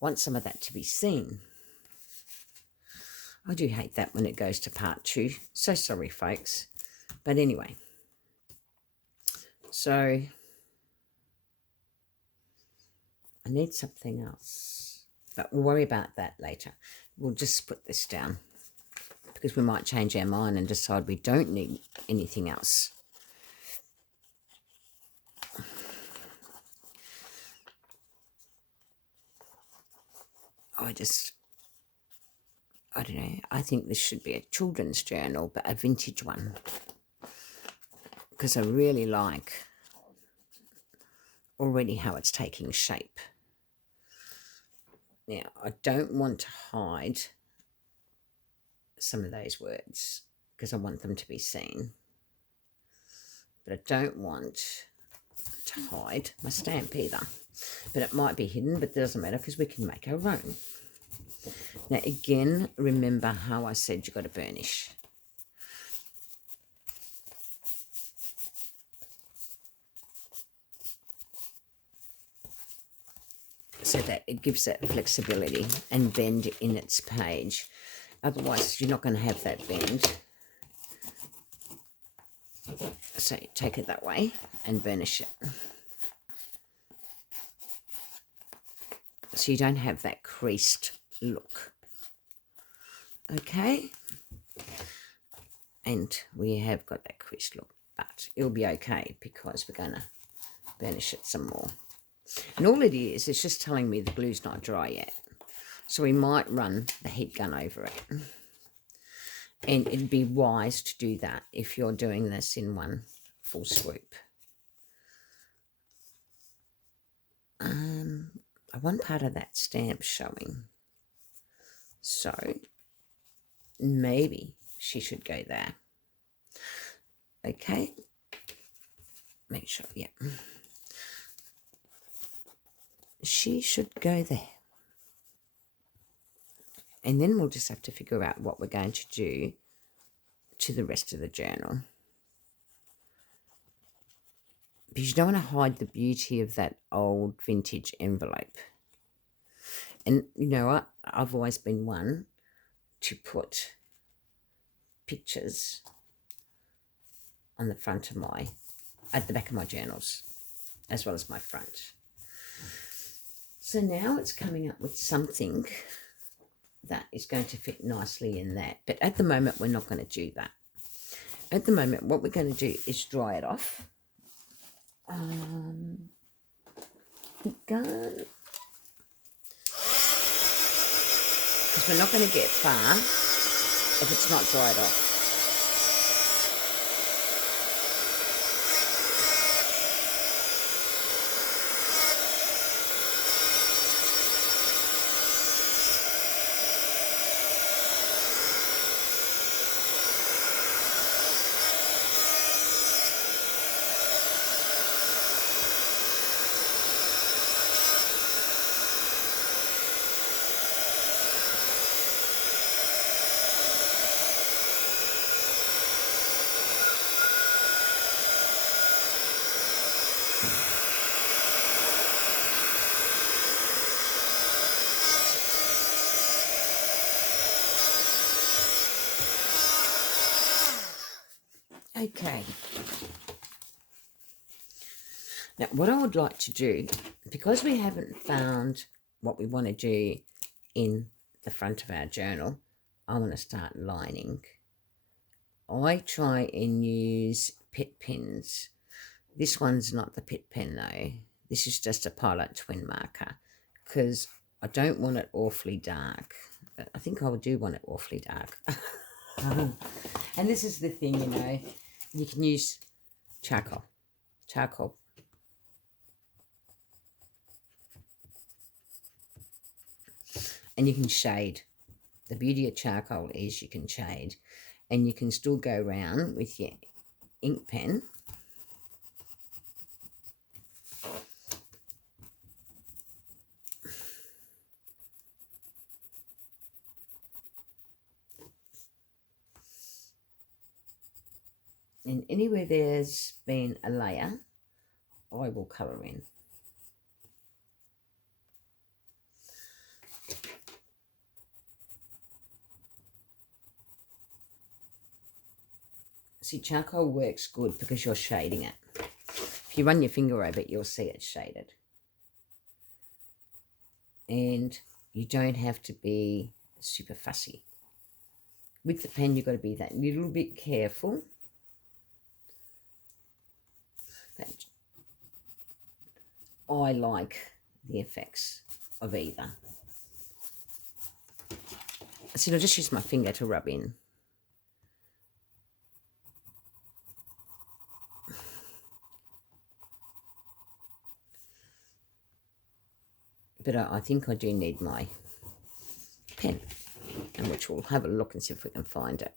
want some of that to be seen. I do hate that when it goes to part 2. So sorry, folks. But anyway, so I need something else. But we'll worry about that later. We'll just put this down because we might change our mind and decide we don't need anything else. I don't know, I think this should be a children's journal, but a vintage one, because I really like already how it's taking shape. Now, I don't want to hide some of those words because I want them to be seen, but I don't want to hide my stamp either. But it might be hidden, but it doesn't matter because we can make our own. Now, again, remember how I said you've got to burnish. So that it gives that flexibility and bend in its page. Otherwise, you're not going to have that bend. So take it that way and burnish it. So you don't have that creased look. Okay, and we have got that creased look, but it'll be okay because we're going to burnish it some more. And all it is just telling me the glue's not dry yet. So we might run the heat gun over it. And it'd be wise to do that if you're doing this in one full swoop. I want part of that stamp showing. So maybe she should go there. Okay. Make sure, yeah. She should go there. And then we'll just have to figure out what we're going to do to the rest of the journal. Because you don't want to hide the beauty of that old vintage envelope. And you know what? I've always been one to put pictures on the front of at the back of my journals, as well as my front. So now it's coming up with something that is going to fit nicely in that. But at the moment, we're not going to do that. At the moment, what we're going to do is dry it off. Gun. Because we're not going to get far if it's not dried off. Okay. Now, what I would like to do, because we haven't found what we want to do in the front of our journal, I want to start lining. I try and use Pitt pens. This one's not the Pitt pen though. This is just a Pilot Twin marker because I don't want it awfully dark. But I think I do want it awfully dark. And this is the thing, you know, you can use charcoal. And you can shade. The beauty of charcoal is you can shade. And you can still go around with your ink pen. And anywhere there's been a layer, I will colour in. See, charcoal works good because you're shading it. If you run your finger over it, you'll see it's shaded. And you don't have to be super fussy. With the pen, you've got to be that little bit careful. But I like the effects of either. So I'll just use my finger to rub in. But I think I do need my pen, and which we'll have a look and see if we can find it.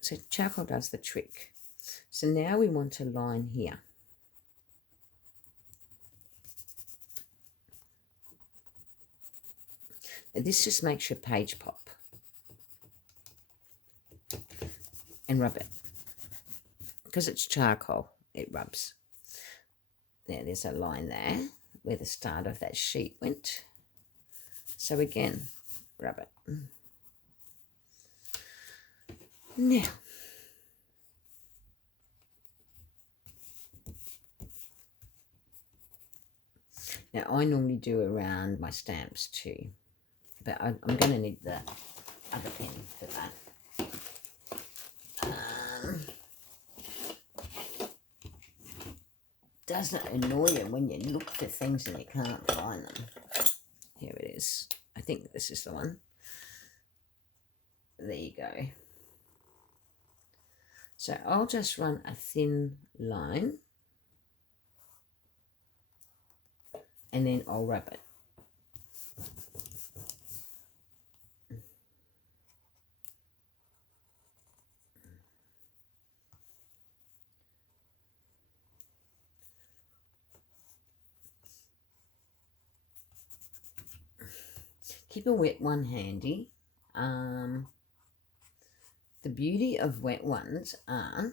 So charcoal does the trick. So now we want to line here. Now this just makes your page pop. And rub it. Because it's charcoal, it rubs. There's a line there where the start of that sheet went. So again, rub it. Now I normally do around my stamps too, but I'm going to need the other pen for that. Doesn't it annoy you when you look for things and you can't find them? Here it is. I think this is the one. There you go. So I'll just run a thin line and then I'll rub it. Keep a wet one handy. The beauty of wet ones are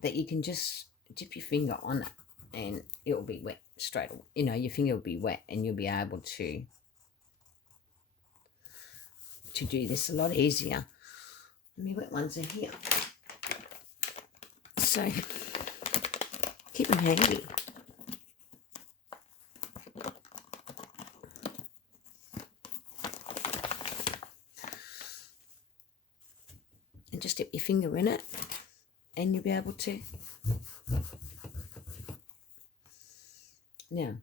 that you can just dip your finger on it and it will be wet straight away. You know, your finger will be wet and you'll be able to do this a lot easier. And my wet ones are here. So keep them handy. And just dip your finger in it and you'll be able to. Now,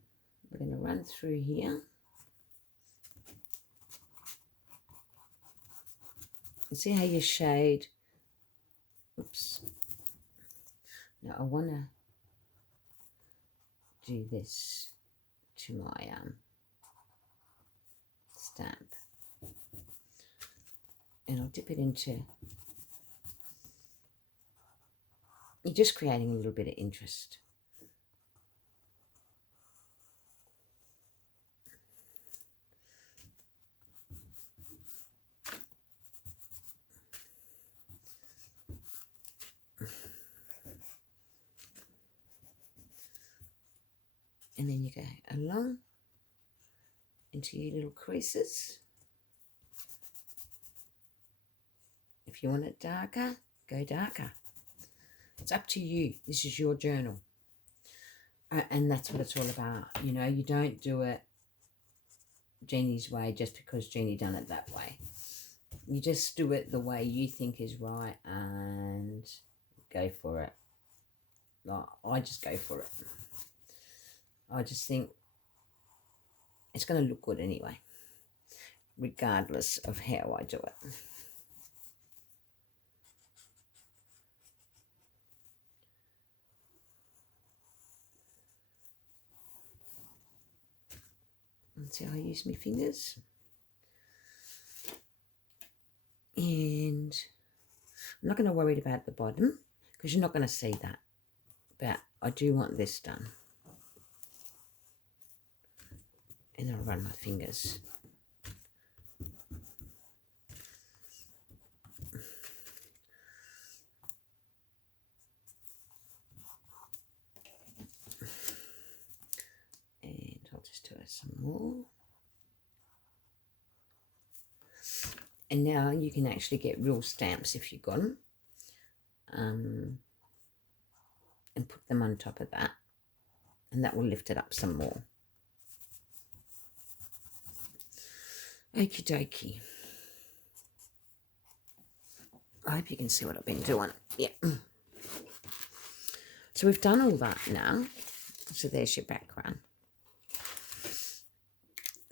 we're going to run through here. And see how you shade. Oops. Now, I want to do this to my stamp. And I'll dip it into. You're just creating a little bit of interest. And then you go along into your little creases. If you want it darker, go darker. It's up to you. This is your journal. And that's what it's all about. You know, you don't do it Jeannie's way just because Jeannie done it that way. You just do it the way you think is right and go for it. Like, I just go for it. I just think it's going to look good anyway, regardless of how I do it. And see how I use my fingers. And I'm not going to worry about the bottom because you're not going to see that. But I do want this done. And I'll run my fingers. more. And now you can actually get real stamps if you've got them. And put them on top of that. And that will lift it up some more. Okie dokie. I hope you can see what I've been doing. Yeah. So we've done all that now. So there's your background.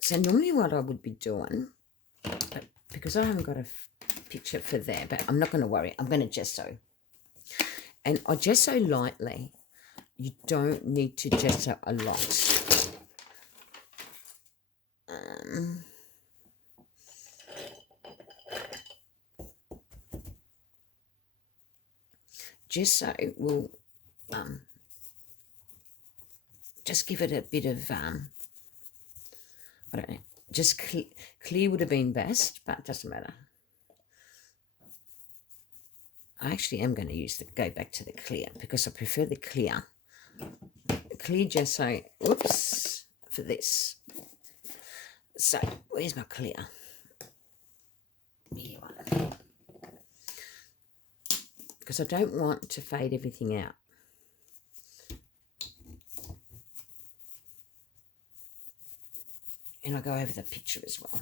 So normally what I would be doing, but because I haven't got a picture for there, but I'm not going to worry. I'm going to gesso. And I gesso lightly. You don't need to gesso a lot. Gesso will just give it a bit of, I don't know, just clear would have been best, but it doesn't matter. I actually am going to go back to the clear because I prefer the clear. Clear gesso, whoops, for this. So, where's my clear? Here you are. Because I don't want to fade everything out. And I'll go over the picture as well.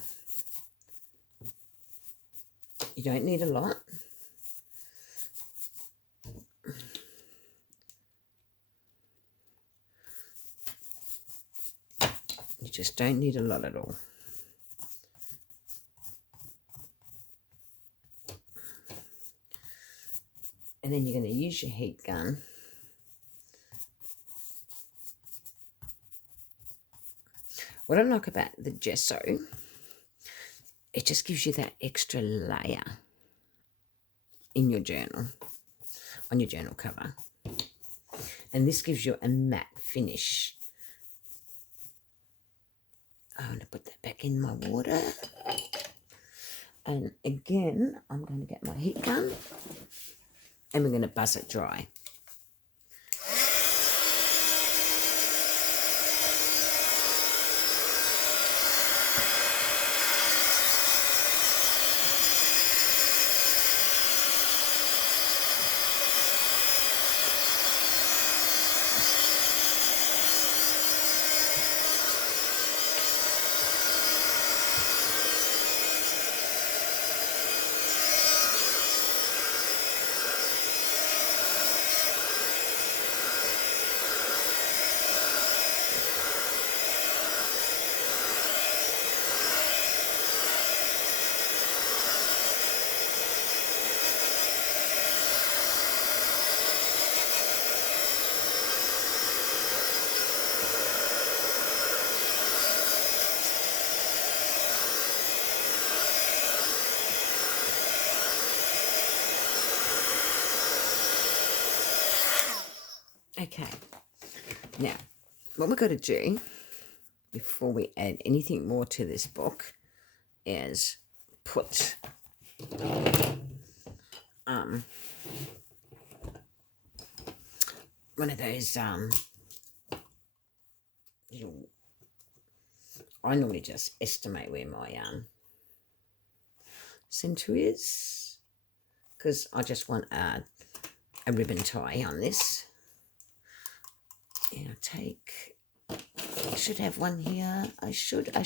You don't need a lot. You just don't need a lot at all. And then you're going to use your heat gun. What I like about the gesso, it just gives you that extra layer in your journal, on your journal cover. And this gives you a matte finish. I'm going to put that back in my water. And again, I'm going to get my heat gun and we're going to buzz it dry. Okay, now what we've got to do before we add anything more to this book is put one of those I normally just estimate where my center is because I just want a ribbon tie on this. And I should have one here. I should. I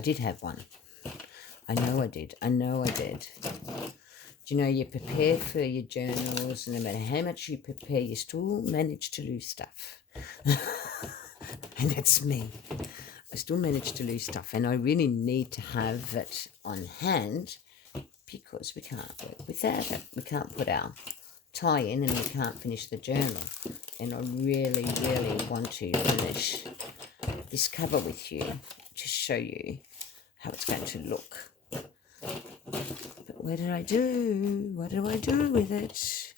did have one. I know I did. Do you know, you prepare for your journals, and no matter how much you prepare, you still manage to lose stuff. And that's me. I still manage to lose stuff, and I really need to have it on hand because we can't work without it. We can't put our tie in and we can't finish the journal. And I really, really want to finish this cover with you to show you how it's going to look. But what do I do? What do I do with it?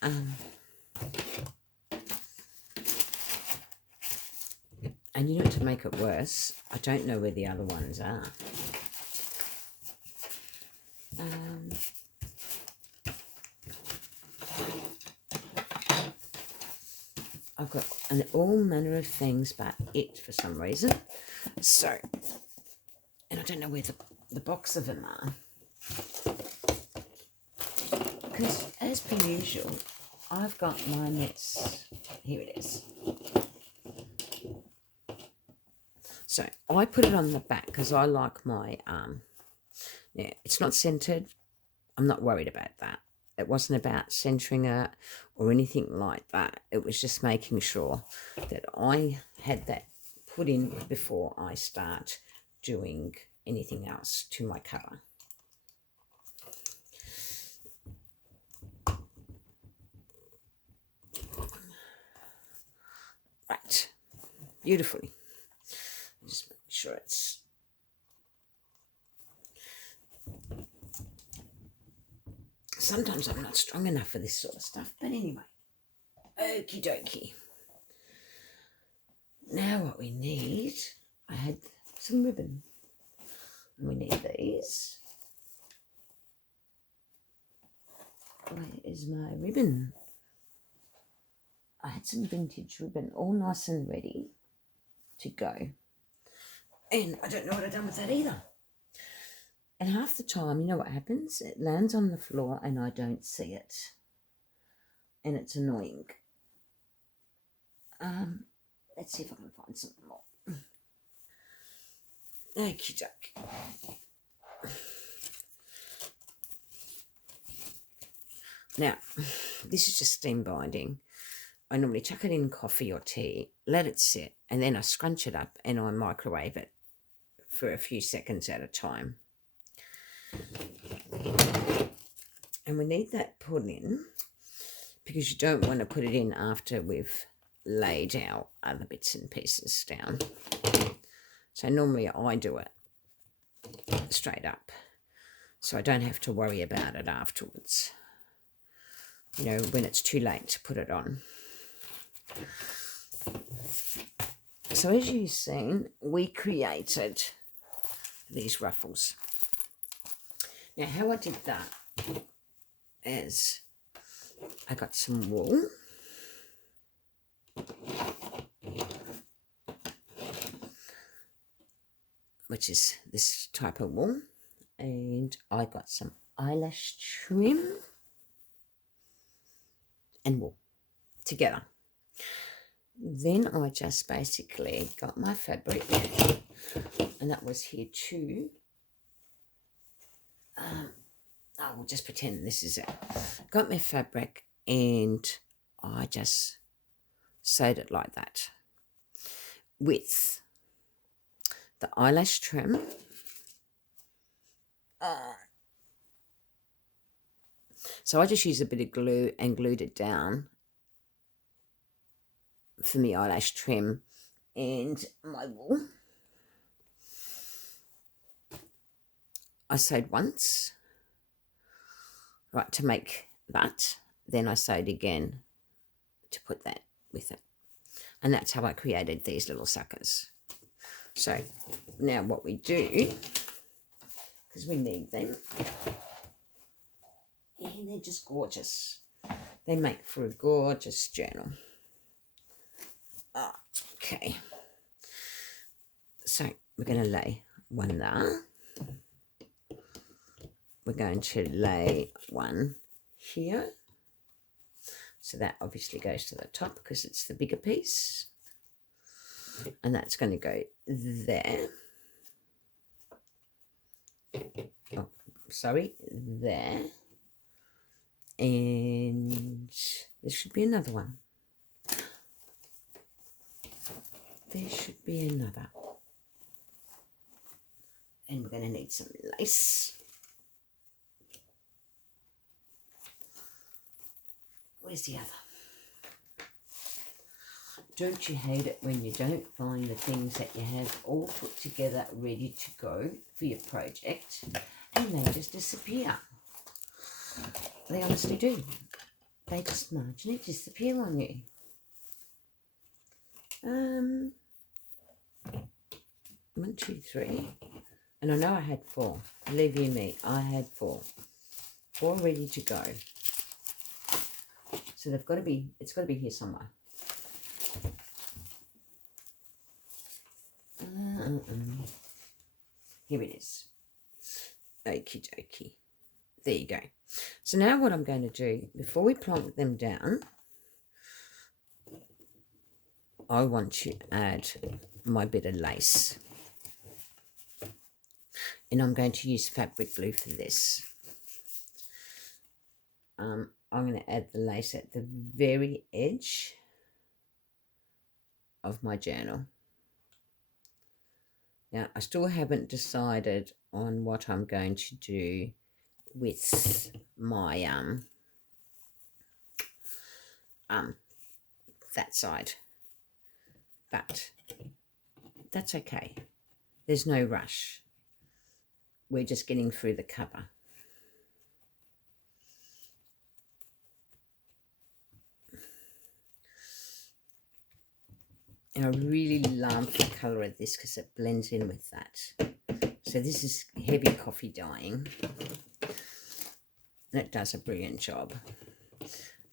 And you know, to make it worse, I don't know where the other ones are. I've got all manner of things but it for some reason. So, and I don't know where the box of them are. Because as per usual, I've got my mess. Here it is. So I put it on the back because I like my, yeah, it's not centered. I'm not worried about that. It wasn't about centering it or anything like that. It was just making sure that I had that put in before I start doing anything else to my cover. Right, beautifully. Just make sure it's sometimes I'm not strong enough for this sort of stuff, but anyway. Okie dokie. Now what we need, I had some ribbon. And we need these. Where is my ribbon? I had some vintage ribbon all nice and ready to go. And I don't know what I've done with that either. And half the time, you know what happens? It lands on the floor and I don't see it. And it's annoying. Let's see if I can find something more. Okie doke. Now, this is just steam binding. I normally chuck it in coffee or tea, let it sit, and then I scrunch it up and I microwave it for a few seconds at a time. And we need that put in because you don't want to put it in after we've laid our other bits and pieces down. So normally I do it straight up, so I don't have to worry about it afterwards, you know, when it's too late to put it on. So as you've seen, we created these ruffles. Now how I did that is I got some wool, which is this type of wool, and I got some eyelash trim and wool together. Then I just basically got my fabric, and that was here too. I will just pretend this is it. Got my fabric and I just sewed it like that with the eyelash trim. So I just used a bit of glue and glued it down for my eyelash trim and my wool. I sewed once, right, to make that. Then I sewed again to put that with it. And that's how I created these little suckers. So now what we do, because we need them, and they're just gorgeous. They make for a gorgeous journal. Okay. So we're going to lay one there. We're going to lay one here. So that obviously goes to the top because it's the bigger piece. And that's going to go there. Oh, sorry, there. And there should be another one. There should be another. And we're going to need some lace. Where's the other? Don't you hate it when you don't find the things that you have all put together ready to go for your project and they just disappear? They honestly do. They just marginally disappear on you. 1, 2, 3. And I know I had 4. Believe you me, I had 4. 4 ready to go. So they've got to be, it's got to be here somewhere. Here it is. Okie dokie. There you go. So now what I'm going to do, before we plonk them down, I want to add my bit of lace. And I'm going to use fabric glue for this. I'm going to add the lace at the very edge of my journal. Now, I still haven't decided on what I'm going to do with my that side, but that's okay. There's no rush. We're just getting through the cover. And I really love the colour of this because it blends in with that. So this is heavy coffee dyeing. And it does a brilliant job.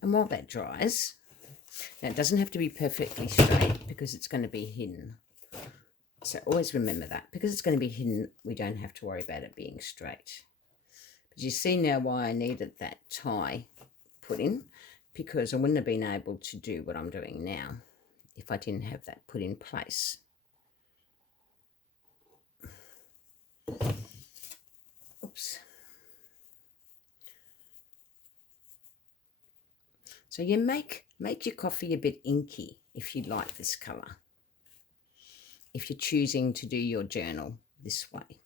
And while that dries, now it doesn't have to be perfectly straight because it's going to be hidden. So always remember that. Because it's going to be hidden, we don't have to worry about it being straight. But you see now why I needed that tie put in, because I wouldn't have been able to do what I'm doing now if I didn't have that put in place. Oops. So you make your coffee a bit inky if you like this colour, if you're choosing to do your journal this way.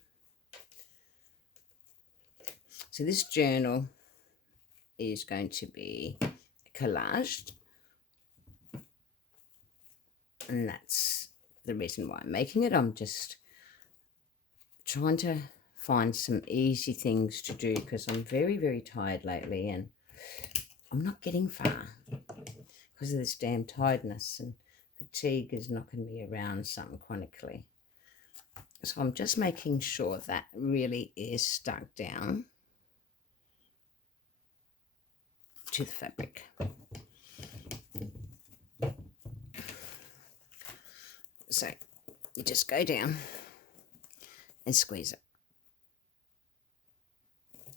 So this journal is going to be collaged, and that's the reason why I'm making it. I'm just trying to find some easy things to do because I'm very, very tired lately and I'm not getting far because of this damn tiredness, and fatigue is knocking me around something chronically. So I'm just making sure that really is stuck down to the fabric. So you just go down and squeeze it.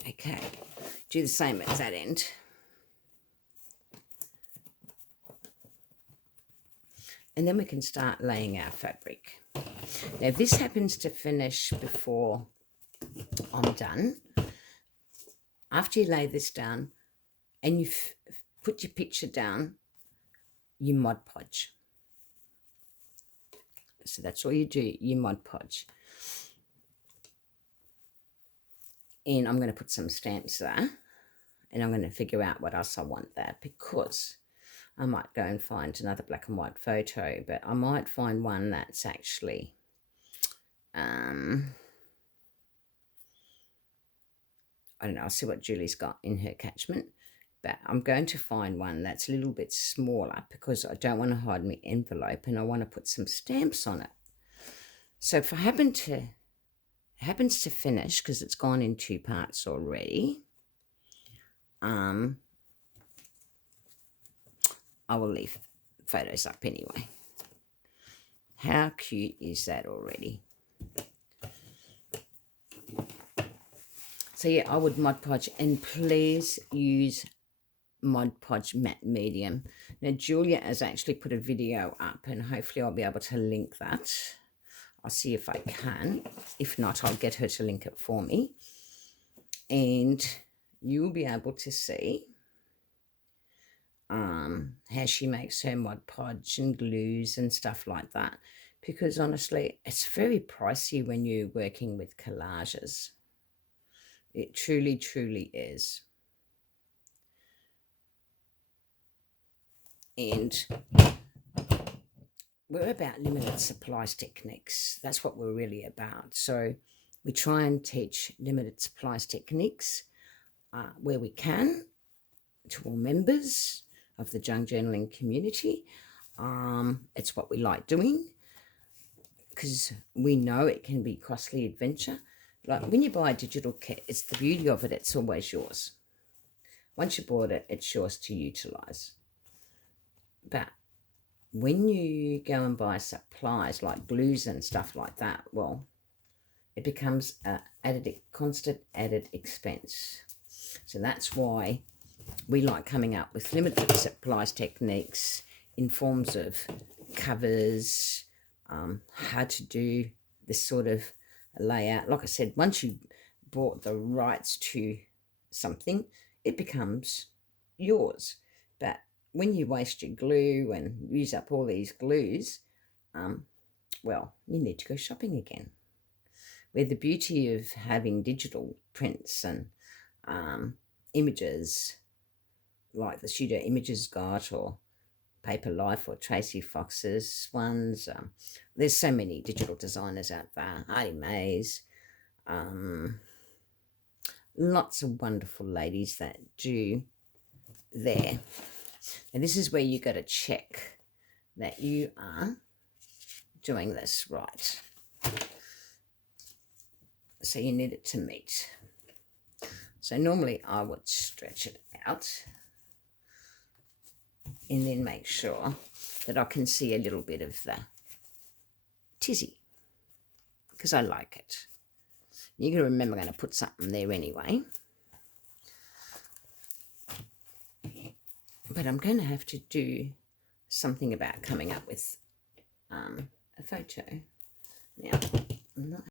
Okay, do the same at that end. And then we can start laying our fabric. Now, if this happens to finish before I'm done, after you lay this down and you put your picture down, you Mod Podge. So that's all you do, you Mod Podge. And I'm going to put some stamps there, and I'm going to figure out what else I want there, because I might go and find another black and white photo, but I might find one that's actually I don't know, I'll see what Julie's got in her catchment, but I'm going to find one that's a little bit smaller because I don't want to hide my envelope and I want to put some stamps on it. So if I happens to finish, because it's gone in 2 parts already, I will leave photos up anyway. How cute is that already? So yeah, I would Mod Podge, and please use Mod Podge matte medium. Now Julia has actually put a video up, and hopefully I'll be able to link that. I'll see if I can. If not, I'll get her to link it for me. And you'll be able to see how she makes her Mod Podge and glues and stuff like that. Because honestly, it's very pricey when you're working with collages. It truly, truly is. And we're about limited supplies techniques. That's what we're really about. So we try and teach limited supplies techniques where we can to all members of the junk journaling community. It's what we like doing because we know it can be costly adventure. Like when you buy a digital kit, it's the beauty of it, it's always yours. Once you bought it, it's yours to utilize. But when you go and buy supplies like glues and stuff like that, well, it becomes a constant added expense. So that's why we like coming up with limited supplies techniques in forms of covers, how to do this sort of layout. Like I said, once you bought the rights to something, it becomes yours. But when you waste your glue and use up all these glues, well, you need to go shopping again. Where the beauty of having digital prints and images like the Studio Images got, or Paper Life, or Tracy Fox's ones. There's so many digital designers out there. Artie Mays. Lots of wonderful ladies that do there. And this is where you got to check that you are doing this right. So you need it to meet. So normally I would stretch it out and then make sure that I can see a little bit of the tizzy, because I like it. You're going to remember I'm going to put something there anyway. But I'm going to have to do something about coming up with a photo. Now, I'm not